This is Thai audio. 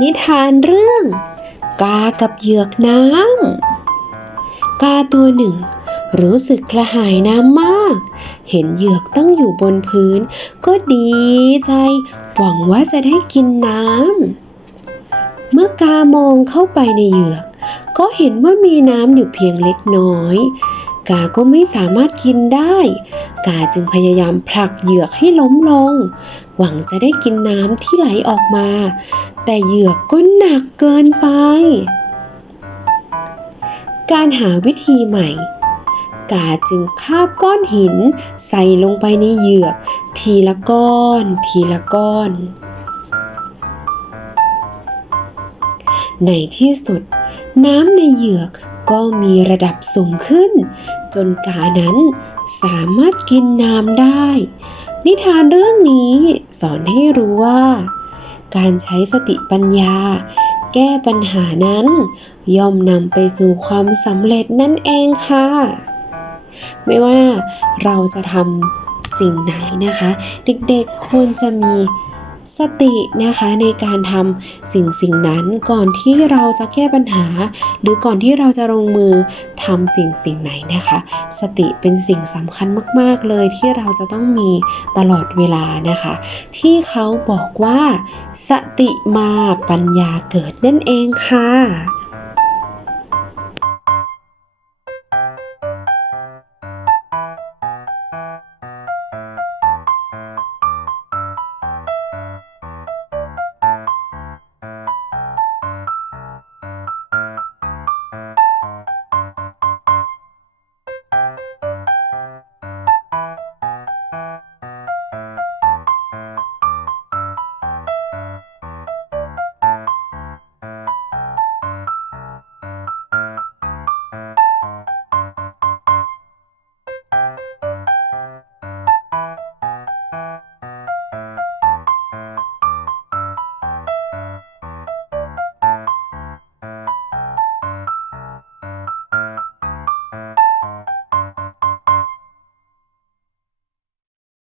นิทานเรื่อง กากับเหยือกน้ำกาตัวหนึ่ง รู้สึกกระหายน้ำมาก เห็นเหยือกตั้งอยู่บนพื้น ก็ดีใจ หวังว่าจะได้กินน้ำ เมื่อกามองเข้าไปในเหยือก ก็เห็นว่ามีน้ำอยู่เพียงเล็กน้อย กาก็ไม่สามารถกินได้ กาจึงพยายามผลักเหยือกให้ล้มลง หวังจะได้กินน้ำที่ไหลออกมา แต่เหยือกก็หนักเกินไป การหาวิธีใหม่ กาจึงคาบก้อนหิน ใส่ลงไปในเหยือก ทีละก้อน ทีละก้อน ในที่สุด น้ำในเหยือกก็มีระดับสูงขึ้น จนกานั้นสามารถกินน้ำได้ นิทานเรื่องนี้สอนให้รู้ว่า การใช้สติปัญญา แก้ปัญหานั้น ย่อมนำไปสู่ความสำเร็จนั่นเองค่ะ ไม่ว่าเราจะทำสิ่งไหนนะคะ เด็กๆควรจะมี สตินะคะในการทำสิ่งสิ่งนั้นก่อนที่เราจะแก้ปัญหา หรือก่อนที่เราจะลงมือทำสิ่งสิ่งไหนนะคะ สติเป็นสิ่งสำคัญมาก ๆ เลยที่เราจะต้องมีตลอดเวลานะคะ ที่เขาบอกว่า สติมาปัญญาเกิดนั่นเองค่ะ